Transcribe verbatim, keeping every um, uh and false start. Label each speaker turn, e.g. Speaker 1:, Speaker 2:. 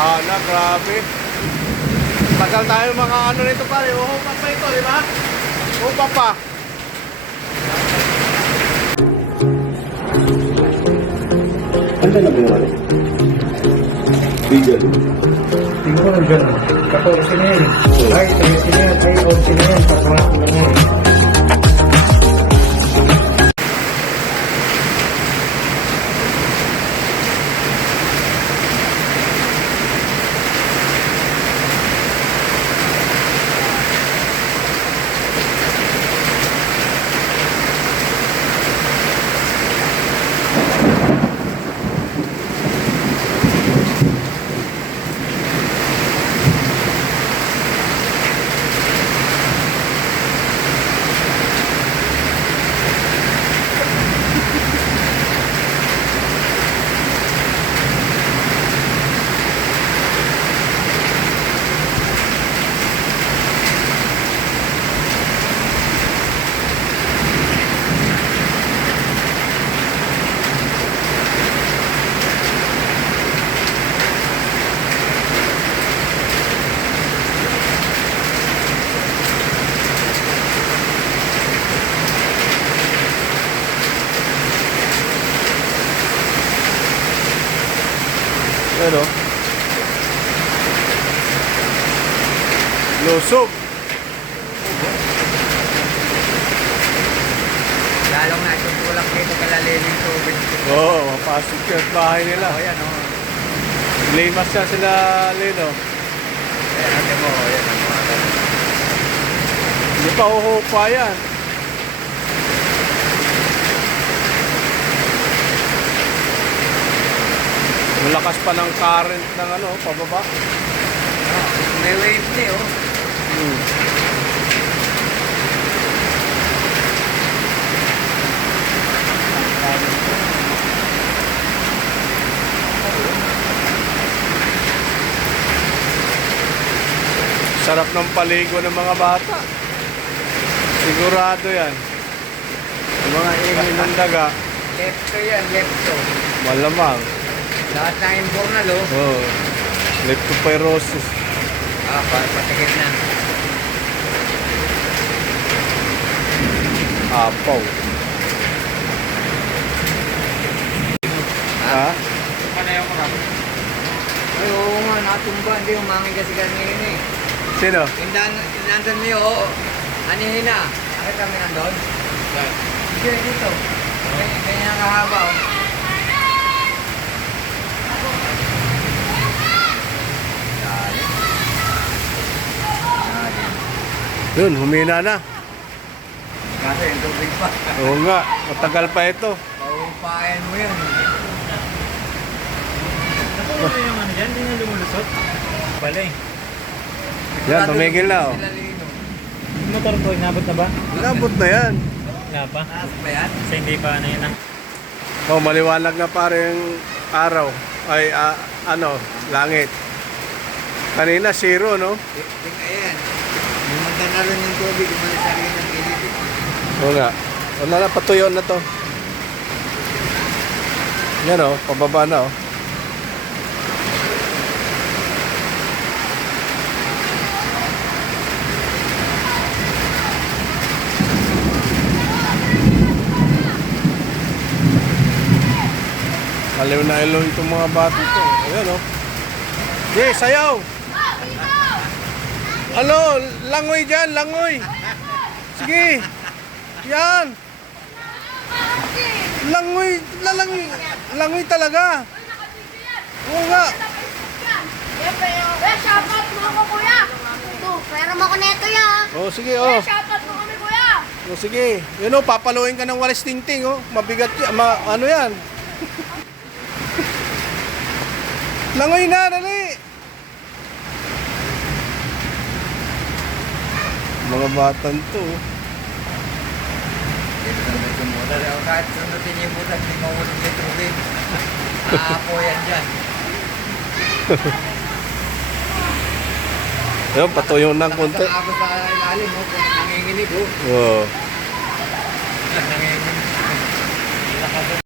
Speaker 1: Baha na, grabe. Tagal tayo mga ano nito pare. Uhupa pa ito, di ba? Uhupa pa.
Speaker 2: Ano na ba yun? Bigyan.
Speaker 3: Siguro nandiyan. fourteen na yan. Ay, thirteen na yan. Ay, fourteen na yan. Papangat na yan.
Speaker 1: Ano? Lusog.
Speaker 4: Lalong na tutulak dito kalalim yung tubig.
Speaker 1: Oo, oh, mapasok yung bahay nila.
Speaker 4: O yan o.
Speaker 1: Limas siya sila, Lino.
Speaker 4: Ayan, ate mo. Ayan ang mga ganun.
Speaker 1: Hindi pa uhupa yan. Malakas pa ng current ng ano, pababa.
Speaker 4: Oh, may wave na eh, oh.
Speaker 1: Hmm. Sarap ng paligo ng mga bata. Sigurado yan. Yung mga ingin ng daga,
Speaker 4: Lepto yan, lepto.
Speaker 1: malamang.
Speaker 4: Lahat na informal, oh.
Speaker 1: Oh, leptospirosis.
Speaker 4: Ah, pa patikit na.
Speaker 1: Apaw. Ha?
Speaker 4: Ay, oo nga, natumba. Hindi, umangin kasi kanina eh.
Speaker 1: Sino?
Speaker 4: Indan, nandun niyo, oo. Anihin na. Bakit kami nandun? Hindi, dito. Ganyan, ganyan kahaba, oh. Dali. Dali.
Speaker 1: Yun, humina na.
Speaker 4: Kasi yung tubig pa.
Speaker 1: Oo nga, matagal pa ito.
Speaker 4: Paupayan mo yun.
Speaker 3: Ano yung ano dyan? Hindi na lumulusot? Bala eh.
Speaker 1: Yan, tumigil na oh.
Speaker 4: Sila Lino.
Speaker 3: Yung motor ko, inabot na ba?
Speaker 1: Inabot na yan.
Speaker 3: Wala pa.
Speaker 4: Taas ba yan?
Speaker 3: Kasi hindi pa ano yun ah.
Speaker 1: Oh, maliwanag na parang araw. Ay, ah, ano, langit. Kanina, zero, no?
Speaker 4: Tingnan ayan. Yung magdanalan yung tubig, umalis sa rin ng ilipit.
Speaker 1: Oo nga. Wala na, patuyo na to. Yan oh, pababa na oh. Aliw na ilaw itong mga bata to. Ayan oh. Jay, sayaw! Ano? Langoy dyan, langoy! Sige! Yan! Langoy, lalang, langoy talaga! Oo nga!
Speaker 5: Eh, shoutout mo ako, kuya. Ito, pera mo ko neto ya.
Speaker 1: Oh, sige
Speaker 5: Eh,
Speaker 1: oh.
Speaker 5: shoutout mo kami, kuya.
Speaker 1: Oh, sige. Yun oh, papaluin ka ng walis tingting oh. Mabigat yan. Ma ano yan? Langoy na, dali! Mga batan to oh.
Speaker 4: Dito na may sumulat. Kahit sundutin niyo yung butas, hindi mawulog yung tubig. Aapo yan dyan.
Speaker 1: Ayun, patuyo ng konti.
Speaker 4: Nakasakabot sa ilalim mo, kung nanginginig, oh.
Speaker 1: Oo.
Speaker 4: Nanginginig. Nakasakabot